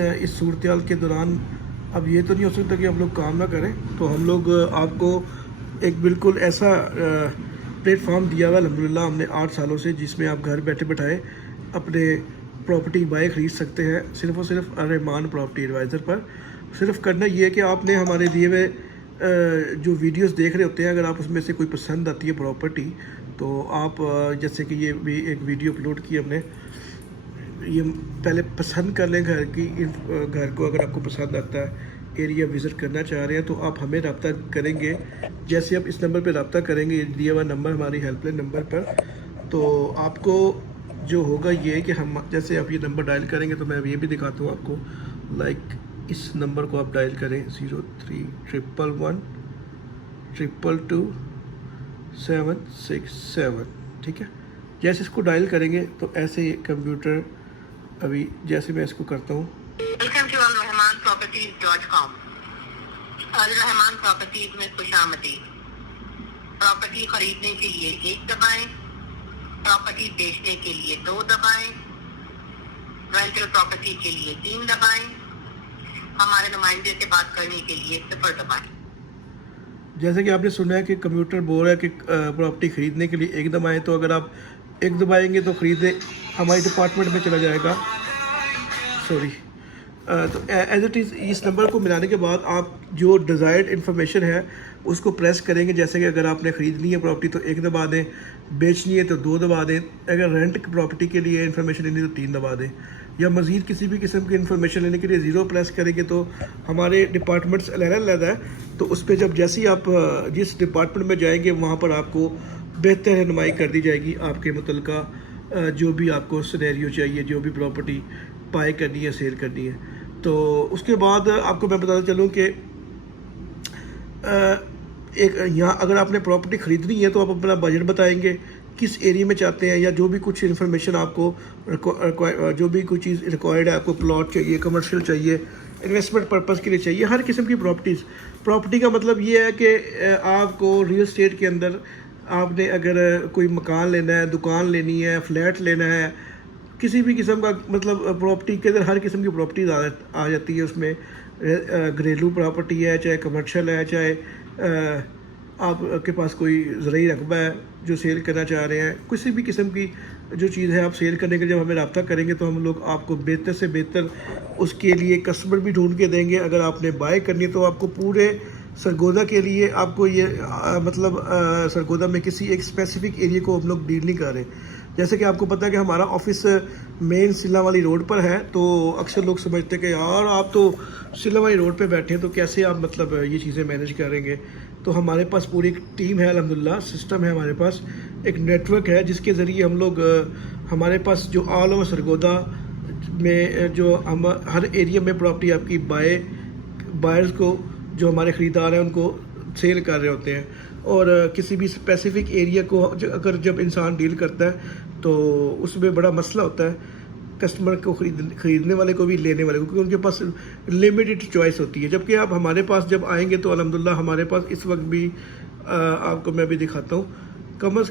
इस सूरत के दौरान अब ये तो नहीं हो सकता कि आप लोग काम ना करें, तो हम लोग आपको एक बिल्कुल ऐसा प्लेटफॉर्म दिया हुआ अल्हम्दुलिल्लाह हमने 8 सालों से, जिसमें आप घर बैठे बैठाए अपने प्रॉपर्टी बाय ख़रीद सकते हैं सिर्फ़ और सिर्फ रहमान प्रॉपर्टी एडवाइज़र पर। सिर्फ करना ये है कि आपने हमारे दिए हुए जो वीडियोस देख रहे होते हैं, अगर आप उसमें से कोई पसंद आती है प्रॉपर्टी, तो आप जैसे कि ये भी एक वीडियो अपलोड की हमने, ये पहले पसंद कर लें घर को। अगर आपको पसंद आता है, एरिया विज़िट करना चाह रहे हैं, तो आप हमें रब्ता करेंगे। जैसे आप इस नंबर पर रब्ता करेंगे, ये दिया हुआ नंबर हमारी हेल्पलाइन नंबर पर, तो आपको जो होगा ये है कि हम जैसे आप ये नंबर डायल करेंगे, तो मैं अब ये भी दिखाता हूँ आपको। लाइक इस नंबर को आप डायल करें 0311222767, ठीक है। जैसे इसको डायल करेंगे तो ऐसे कंप्यूटर अभी जैसे मैं इसको करता हूँ, welcome to alrahmanproperties.com। Alrehman properties में खुशामदीद। प्रॉपर्टी खरीदने के लिए 1 दबाएं, प्रॉपर्टी बेचने के लिए 2 दबाएं, रेंटल प्रॉपर्टी के लिए 3 दबाएं, हमारे नुमाइंदे से बात करने के लिए 0 दबाएं। जैसे कि आपने सुना है कि कंप्यूटर बोल रहा है कि प्रॉपर्टी ख़रीदने के लिए 1 दबाएं, तो अगर आप 1 दबाएंगे तो ख़रीदे हमारे डिपार्टमेंट में चला जाएगा। सॉरी, तो एज इट इज़ इस नंबर को मिलाने के बाद आप जो डिज़ायर्ड इन्फॉर्मेशन है उसको प्रेस करेंगे। जैसे कि अगर आपने ख़रीदनी है प्रॉपर्टी तो 1 दबा दें, बेचनी है तो 2 दबा दें, अगर रेंट की प्रॉपर्टी के लिए इन्फॉर्मेशन लेनी तो 3 दबा दें, या मज़ीद किसी भी किस्म की इन्फॉर्मेशन लेने के लिए 0 प्रेस करेंगे। तो हमारे डिपार्टमेंट्स अलग-अलग है, तो उस पर जब जैसे ही आप जिस डिपार्टमेंट में जाएंगे वहाँ पर आपको बेहतर रहनुमाई कर दी जाएगी आपके मुतल्लिका जो भी आपको सिनेरियो चाहिए, जो भी प्रॉपर्टी बाय करनी है, सेल करनी है। तो उसके बाद आपको मैं बताता चलूँ कि एक यहाँ अगर आपने प्रॉपर्टी ख़रीदनी है तो आप अपना बजट बताएंगे, किस एरिया में चाहते हैं, या जो भी कुछ इन्फॉर्मेशन आपको जो भी कुछ चीज़ रिक्वायर्ड है, आपको प्लॉट चाहिए, कमर्शियल चाहिए, इन्वेस्टमेंट पर्पज़ के लिए चाहिए, हर किस्म की प्रॉपर्टी का मतलब ये है कि आपको रियल एस्टेट के अंदर आपने अगर कोई मकान लेना है, दुकान लेनी है, फ्लैट लेना है, किसी भी किस्म का मतलब प्रॉपर्टी के अंदर हर किस्म की प्रॉपर्टीज आ जाती है। उसमें घरेलू प्रॉपर्टी है, चाहे कमर्शियल है, चाहे आपके पास कोई ज़रूरी रकबा है जो सेल करना चाह रहे हैं, किसी भी किस्म की जो चीज़ है आप सेल करने के जब हमें रब्ता करेंगे तो हम लोग आपको बेहतर से बेहतर उसके लिए कस्टमर भी ढूंढ के देंगे। अगर आपने बाय करनी है तो आपको पूरे सरगोदा के लिए आपको ये सरगोदा में किसी एक स्पेसिफिक एरिया को हम लोग डील नहीं कर रहे। जैसे कि आपको पता है कि हमारा ऑफिस मेन सिल्ला वाली रोड पर है, तो अक्सर लोग समझते हैं कि यार आप तो सिल्ला वाली रोड पे बैठे हैं, तो कैसे आप मतलब ये चीज़ें मैनेज करेंगे। तो हमारे पास पूरी एक टीम है अल्हम्दुलिल्लाह, सिस्टम है हमारे पास, एक नेटवर्क है जिसके ज़रिए हम लोग हमारे पास जो ऑल ओवर सरगोदा में जो हम हर एरिया में प्रॉपर्टी आपकी बायर्स को जो हमारे ख़रीदार हैं उनको सेल कर रहे होते हैं। और किसी भी स्पेसिफिक एरिया को अगर जब इंसान डील करता है तो उसमें बड़ा मसला होता है कस्टमर को ख़रीदने वाले को भी, लेने वाले को, क्योंकि उनके पास लिमिटेड चॉइस होती है। जबकि आप हमारे पास जब आएंगे तो अल्हम्दुलिल्लाह हमारे पास इस वक्त भी आपको मैं भी दिखाता हूँ, कम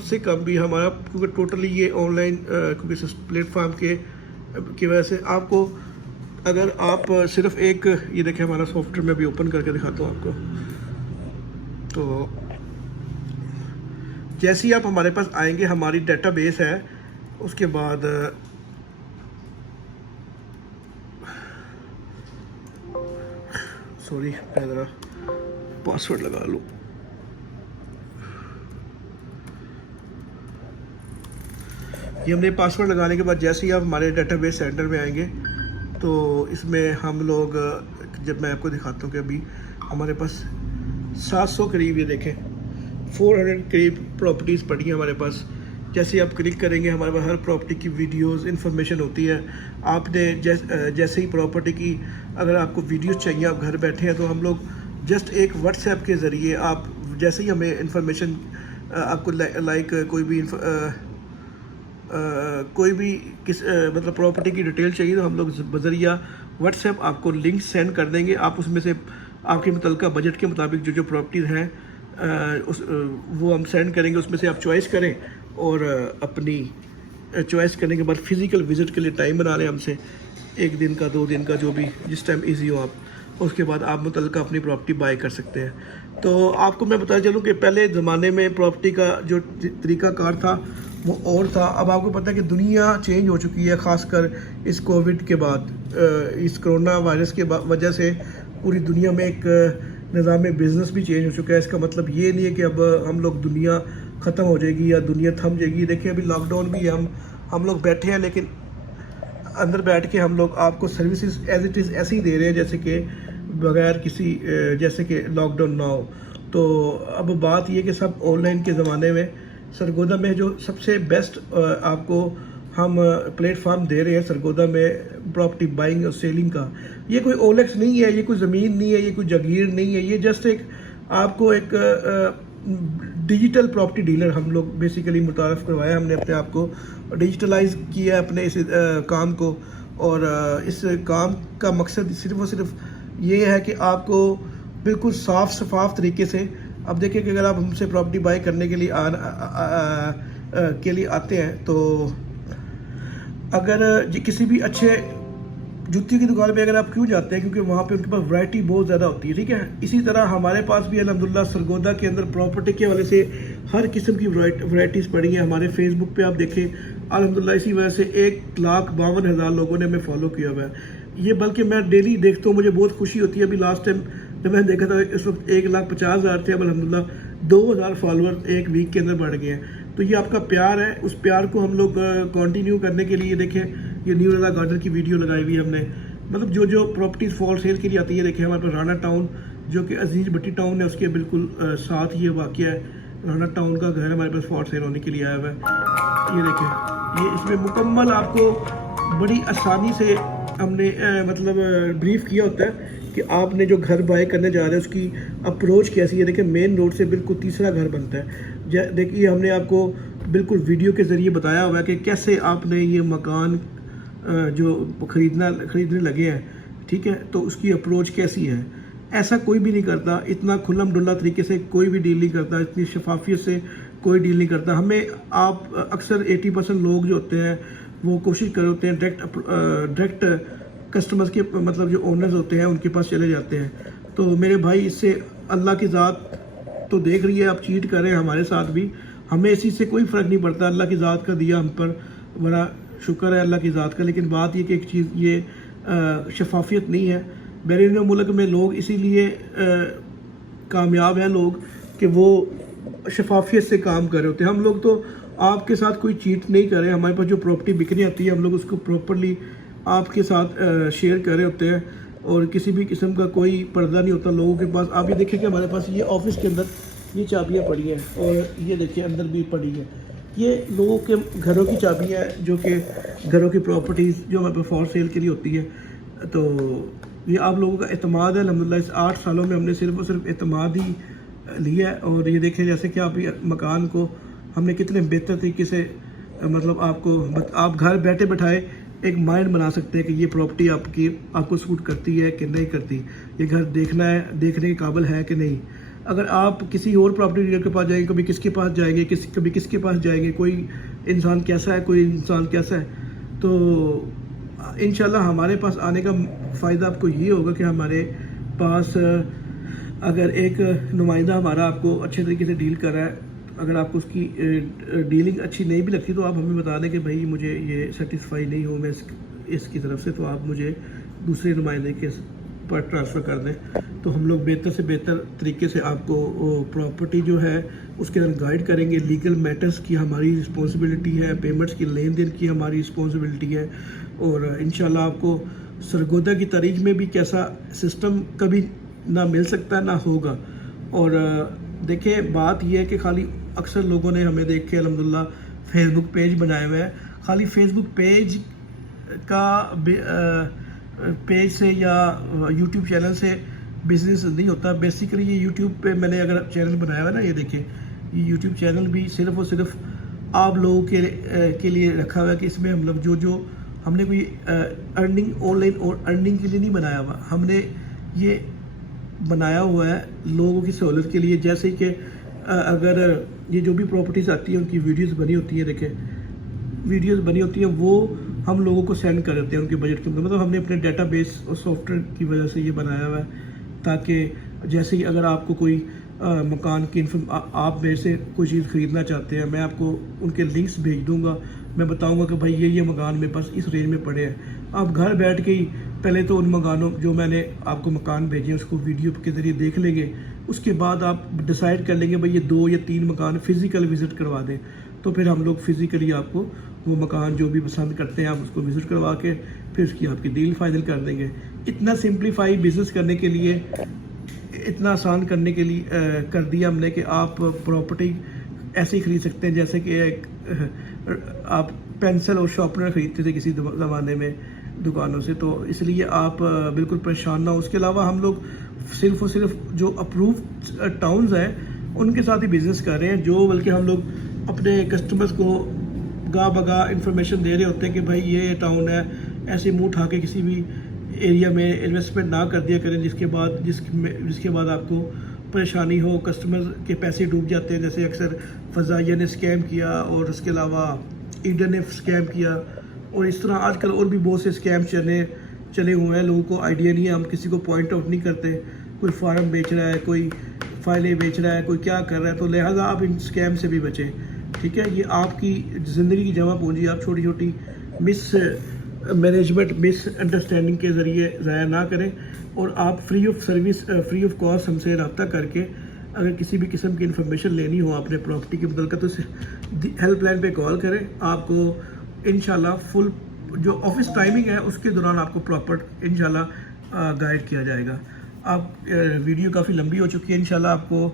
से कम भी हमारा, क्योंकि टोटली ये ऑनलाइन क्योंकि इस प्लेटफॉर्म की वजह से आपको, अगर आप सिर्फ एक ये देखें हमारा सॉफ्टवेयर में भी ओपन करके दिखाता हूँ आपको। तो जैसे ही आप हमारे पास आएंगे, हमारी डेटाबेस है, उसके बाद सॉरी मैं ज़रा पासवर्ड लगा लूँ। ये हमने पासवर्ड लगाने के बाद जैसे ही आप हमारे डेटाबेस सेंटर में आएंगे तो इसमें हम लोग, जब मैं आपको दिखाता हूँ कि अभी हमारे पास 700 करीब, ये देखें 400 करीब प्रॉपर्टीज़ पड़ी हैं हमारे पास। जैसे आप क्लिक करेंगे हमारे पास हर प्रॉपर्टी की वीडियोस इन्फॉर्मेशन होती है। आपने जैसे ही प्रॉपर्टी की अगर आपको वीडियोस चाहिए, आप घर बैठे हैं, तो हम लोग जस्ट एक व्हाट्सएप के ज़रिए आप जैसे ही हमें इन्फॉर्मेशन आपको लाइक कोई भी मतलब प्रॉपर्टी की डिटेल चाहिए तो हम लोग बज़रिया व्हाट्सएप आपको लिंक सेंड कर देंगे। आप उसमें से आपके मुतल्लिका बजट के मुताबिक जो प्रॉपर्टीज़ हैं वो हम सेंड करेंगे, उसमें से आप चॉइस करें और अपनी चॉइस करने के बाद फ़िज़िकल विज़िट के लिए टाइम बना लें हमसे। 1 दिन का 2 दिन का जो भी जिस टाइम ईजी हो आप, उसके बाद आप मुतल्लिका अपनी प्रॉपर्टी बाय कर सकते हैं। तो आपको मैं बताया चलूँ कि पहले ज़माने में प्रॉपर्टी का जो तरीक़ाकार था वो और था। अब आपको पता है कि दुनिया चेंज हो चुकी है, ख़ासकर इस कोविड के बाद, इस कोरोना वायरस के वजह से पूरी दुनिया में एक निज़ाम बिज़नेस भी चेंज हो चुका है। इसका मतलब ये नहीं है कि अब हम लोग दुनिया ख़त्म हो जाएगी या दुनिया थम जाएगी। देखिए अभी लॉकडाउन भी है, हम लोग बैठे हैं, लेकिन अंदर बैठ के हम लोग आपको सर्विसेज एज इट इज़ ऐसे ही दे रहे हैं जैसे कि बगैर किसी जैसे कि लॉकडाउन ना हो। तो अब बात ये कि सब ऑनलाइन के ज़माने में सरगोदा में जो सबसे बेस्ट आपको हम प्लेटफार्म दे रहे हैं सरगोदा में प्रॉपर्टी बाइंग और सेलिंग का, ये कोई ओलेक्स नहीं है, ये कोई ज़मीन नहीं है, ये कोई जागीर नहीं है, ये जस्ट एक आपको एक डिजिटल प्रॉपर्टी डीलर हम लोग बेसिकली मुतारफ़ करवाया। हमने अपने आप को डिजिटलाइज किया अपने इस काम को, और इस काम का मकसद सिर्फ़ और सिर्फ ये है कि आपको बिल्कुल साफ़ शफाफ तरीके से, अब देखिए कि अगर आप हमसे प्रॉपर्टी बाय करने के लिए आते हैं, तो अगर किसी भी अच्छे जूती की दुकान में अगर आप क्यों जाते हैं, क्योंकि वहाँ पे उनके पास वैरायटी बहुत ज़्यादा होती है, ठीक है। इसी तरह हमारे पास भी अल्हम्दुलिल्लाह सरगोदा के अंदर प्रॉपर्टी के हवाले से हर किस्म की वैरायटीज़ पड़ी हैं। हमारे फेसबुक पे आप देखें अल्हम्दुलिल्लाह इसी वजह से 1,52,000 लोगों ने हमें फॉलो किया हुआ है। ये बल्कि मैं डेली देखता हूँ, मुझे बहुत खुशी होती है। अभी लास्ट टाइम जब मैंने देखा था इस वक्त 1,50,000 थे, अब अल्हम्दुलिल्लाह 2,000 फॉलोअर एक वीक के अंदर बढ़ गए हैं। तो ये आपका प्यार है, उस प्यार को हम लोग कंटिन्यू करने के लिए देखें ये न्यू रला गार्डन की वीडियो लगाई हुई है हमने, मतलब जो प्रॉपर्टीज़ फॉर सेल के लिए आती है। देखिए हमारे पास राना टाउन जो कि अजीज़ भट्टी टाउन है उसके बिल्कुल साथ ये वाक़या है, राना टाउन का घर हमारे पास फॉर सेल होने के लिए आया हुआ है। ये देखें, ये इसमें मुकम्मल आपको बड़ी आसानी से हमने मतलब ब्रीफ किया होता है कि आपने जो घर बाय करने जा रहे हैं उसकी अप्रोच कैसी है। देखिए मेन रोड से बिल्कुल तीसरा घर बनता है। देखिए हमने आपको बिल्कुल वीडियो के ज़रिए बताया हुआ है कि कैसे आपने ये मकान जो ख़रीदने लगे हैं, ठीक है, तो उसकी अप्रोच कैसी है। ऐसा कोई भी नहीं करता, इतना खुल्लम डुल्ला तरीके से कोई भी डील नहीं करता, इतनी शफाफियत से कोई डील नहीं करता। हमें आप अक्सर 80% लोग जो होते हैं वो कोशिश कर होते हैं डायरेक्ट कस्टमर्स के, मतलब जो ओनर्स होते हैं उनके पास चले जाते हैं। तो मेरे भाई इससे अल्लाह की ज़ात तो देख रही है, आप चीट कर रहे हैं हमारे साथ भी, हमें इसी से कोई फ़र्क नहीं पड़ता। अल्लाह की ज़ात का दिया हम पर बड़ा शुक्र है अल्लाह की ज़ात का। लेकिन बात ये कि एक चीज़ ये शफाफियत नहीं है। बैरून मुल्क में लोग इसीलिए कामयाब हैं लोग कि वो शफाफियत से काम कर रहे होते हैं। हम लोग तो आपके साथ कोई चीट नहीं कर रहे, हमारे पास जो प्रॉपर्टी बिकनी आती है हम लोग उसको प्रॉपरली आपके साथ शेयर कर रहे होते हैं, और किसी भी किस्म का कोई पर्दा नहीं होता लोगों के पास। आप ये देखिए कि हमारे पास ये ऑफिस के अंदर ये चाबियाँ पड़ी हैं, और ये देखिए अंदर भी पड़ी है, ये लोगों के घरों की चाबियाँ हैं, जो कि घरों की प्रॉपर्टीज़ जो हमारे पास फॉर सेल के लिए होती है। तो ये आप लोगों का एतमाद है अल्हम्दुलिल्लाह। इस 8 सालों में हमने सिर्फ और सिर्फ एतमाद ही लिया है। और ये देखें जैसे कि आप ये मकान को हमने कितने बेहतर तरीके से मतलब आप घर बैठे बैठाए एक माइंड बना सकते हैं कि ये प्रॉपर्टी आपको सूट करती है कि नहीं करती, ये घर देखने के काबिल है कि नहीं। अगर आप किसी और प्रॉपर्टी डीलर के पास जाएंगे, कभी किसके पास जाएंगे, कभी किसके पास जाएंगे, कोई इंसान कैसा है, कोई इंसान कैसा है, तो इंशाल्लाह हमारे पास आने का फ़ायदा आपको ये होगा कि हमारे पास अगर एक नुमाइंदा हमारा आपको अच्छे तरीके से डील कर रहा है, अगर आपको उसकी डीलिंग अच्छी नहीं भी लगती तो आप हमें बता दें कि भाई मुझे ये सेटिस्फाई नहीं हो मैं इसकी तरफ से, तो आप मुझे दूसरे नुमाइंदे के पर ट्रांसफ़र कर दें। तो हम लोग बेहतर से बेहतर तरीके से आपको प्रॉपर्टी जो है उसके अंदर गाइड करेंगे। लीगल मैटर्स की हमारी रिस्पॉन्सिबिलिटी है, पेमेंट्स की लेन देन की हमारी रिस्पॉन्सिबिलिटी है, और इंशाल्लाह आपको सरगोदा की तारीख में भी कैसा सिस्टम कभी ना मिल सकता ना होगा। और देखिए बात यह है कि खाली अक्सर लोगों ने हमें देख के अल्हम्दुलिल्लाह फेसबुक पेज बनाए हुए हैं, खाली फेसबुक पेज का पेज से या यूट्यूब चैनल से बिज़नेस नहीं होता। बेसिकली ये यूट्यूब पे मैंने अगर चैनल बनाया हुआ है ना, ये देखिए ये यूट्यूब चैनल भी सिर्फ़ और सिर्फ आप लोगों के लिए रखा हुआ है कि इसमें हम लोग जो हमने कोई अर्निंग ऑनलाइन और अर्निंग के लिए नहीं बनाया हुआ, हमने ये बनाया हुआ है लोगों की सहूलत के लिए। जैसे कि अगर ये जो भी प्रॉपर्टीज़ आती हैं उनकी वीडियोस बनी होती है, देखें वीडियोस बनी होती है, वो ہم لوگوں کو سینڈ کر دیتے ہیں ان کے بجٹ کے اندر. مطلب ہم نے اپنے ڈیٹا بیس اور سافٹ ویئر کی وجہ سے یہ بنایا ہوا ہے تاکہ جیسے ہی اگر آپ کو کوئی مکان کی آپ میرے سے کوئی چیز خریدنا چاہتے ہیں, میں آپ کو ان کے لنکس بھیج دوں گا, میں بتاؤں گا کہ بھائی یہ مکان میرے پاس اس رینج میں پڑے ہیں. آپ گھر بیٹھ کے ہی پہلے تو ان مکانوں جو میں نے آپ کو مکان بھیجے ہیں اس کو ویڈیو کے ذریعے دیکھ لیں گے, اس کے بعد آپ ڈیسائیڈ کر لیں گے بھائی یہ 2 یا 3 مکان فزیکل وزٹ کروا دیں, تو پھر ہم لوگ فزیکلی آپ کو وہ مکان جو بھی پسند کرتے ہیں آپ اس کو وزٹ کروا کے پھر اس کی آپ کی ڈیل فائنل کر دیں گے. اتنا سمپلیفائی بزنس کرنے کے لیے, اتنا آسان کرنے کے لیے کر دیا ہم نے کہ آپ پراپرٹی ایسے ہی خرید سکتے ہیں جیسے کہ آپ پینسل اور شارپنر خریدتے تھے کسی زمانے میں دکانوں سے. تو اس لیے آپ بالکل پریشان نہ ہو. اس کے علاوہ ہم لوگ صرف اور صرف جو اپروو ٹاؤنز ہیں ان کے ساتھ ہی بزنس کر رہے ہیں, جو بلکہ ہم لوگ اپنے کسٹمرز کو گاہ بگاہ انفارمیشن دے رہے ہوتے ہیں کہ بھائی یہ ٹاؤن ہے, ایسے منہ اٹھا کے کسی بھی ایریا میں انویسٹمنٹ نہ کر دیا کریں جس کے بعد آپ کو پریشانی ہو, کسٹمر کے پیسے ڈوب جاتے ہیں. جیسے اکثر فضائیہ نے اسکیم کیا اور اس کے علاوہ ایڈن نے اسکیم کیا, اور اس طرح آج کل اور بھی بہت سے اسکیم چلے ہوئے ہیں. لوگوں کو آئیڈیا نہیں ہے, ہم کسی کو پوائنٹ آؤٹ نہیں کرتے. کوئی فارم بیچ رہا ہے, کوئی فائلیں بیچ رہا ہے, کوئی کیا کر رہا ہے, تو لہٰذا آپ ان اسکیم سے بھی بچیں. ٹھیک ہے, یہ آپ کی زندگی کی جمع پونجی آپ چھوٹی چھوٹی مس مینجمنٹ مس انڈرسٹینڈنگ کے ذریعے ضائع نہ کریں, اور آپ فری آف کاسٹ ہم سے رابطہ کر کے اگر کسی بھی قسم کی انفارمیشن لینی ہو اپنے پراپرٹی کے متعلق تو ہیلپ لائن پہ کال کریں. آپ کو انشاءاللہ فل جو آفس ٹائمنگ ہے اس کے دوران آپ کو پراپر انشاءاللہ گائیڈ کیا جائے گا. آپ ویڈیو کافی لمبی ہو چکی ہے, انشاءاللہ آپ کو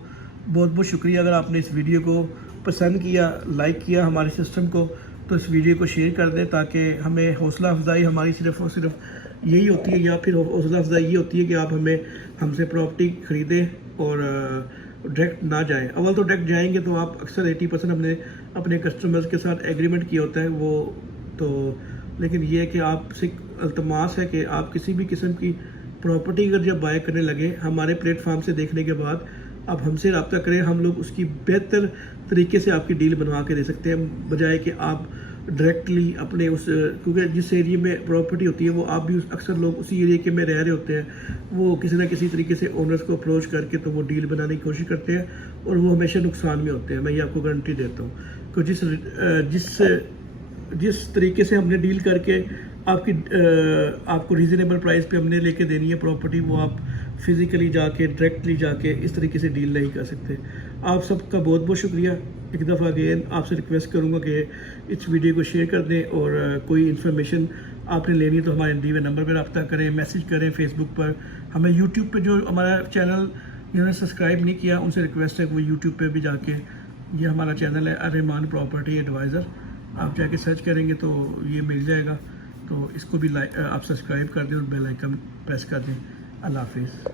بہت بہت شکریہ. اگر آپ نے اس ویڈیو کو پسند کیا, لائک کیا ہمارے سسٹم کو, تو اس ویڈیو کو شیئر کر دیں تاکہ ہمیں حوصلہ افزائی ہماری صرف اور صرف یہی ہوتی ہے, یا پھر حوصلہ افزائی یہ ہوتی ہے کہ آپ ہم سے پراپرٹی خریدیں اور ڈائریکٹ نہ جائیں. اول تو ڈائریکٹ جائیں گے تو آپ اکثر 80% ہم نے اپنے کسٹمرز کے ساتھ ایگریمنٹ کیا ہوتا ہے وہ تو, لیکن یہ ہے کہ آپ سے التماس ہے کہ آپ کسی بھی قسم کی پراپرٹی اگر جب بائی کرنے لگے ہمارے پلیٹ فارم سے دیکھنے کے بعد آپ ہم سے رابطہ کریں. ہم لوگ اس کی بہتر طریقے سے آپ کی ڈیل بنوا کے دے سکتے ہیں, بجائے کہ آپ ڈائریکٹلی اپنے کیونکہ جس ایریے میں پراپرٹی ہوتی ہے وہ آپ بھی اکثر لوگ اسی ایریے کے میں رہ رہے ہوتے ہیں, وہ کسی نہ کسی طریقے سے اونرز کو اپروچ کر کے تو وہ ڈیل بنانے کی کوشش کرتے ہیں اور وہ ہمیشہ نقصان میں ہوتے ہیں. میں یہ آپ کو گارنٹی دیتا ہوں کہ جس طریقے سے ہم نے ڈیل کر کے آپ کو ریزنیبل پرائز پہ ہم نے لے کے دینی ہے پراپرٹی, وہ آپ فزیکلی جا کے ڈائریکٹلی جا کے اس طریقے سے ڈیل نہیں کر سکتے. آپ سب کا بہت بہت شکریہ. ایک دفعہ اگین آپ سے ریکویسٹ کروں گا کہ اس ویڈیو کو شیئر کر دیں, اور کوئی انفارمیشن آپ نے لینی ہے تو ہمارے دی ہوئے نمبر پہ رابطہ کریں, میسیج کریں فیس بک پر. ہمیں یوٹیوب پہ جو ہمارا چینل جنہوں نے سبسکرائب نہیں کیا ان سے ریکویسٹ ہے کہ وہ یوٹیوب پہ بھی جا کے, یہ ہمارا چینل ہے الرحمان پراپرٹی ایڈوائزر, آپ جا کے سرچ کریں گے تو یہ مل جائے گا. تو اس کو بھی آپ سبسکرائب کر دیں اور بیل آئکن پریس کر دیں. اللہ حافظ.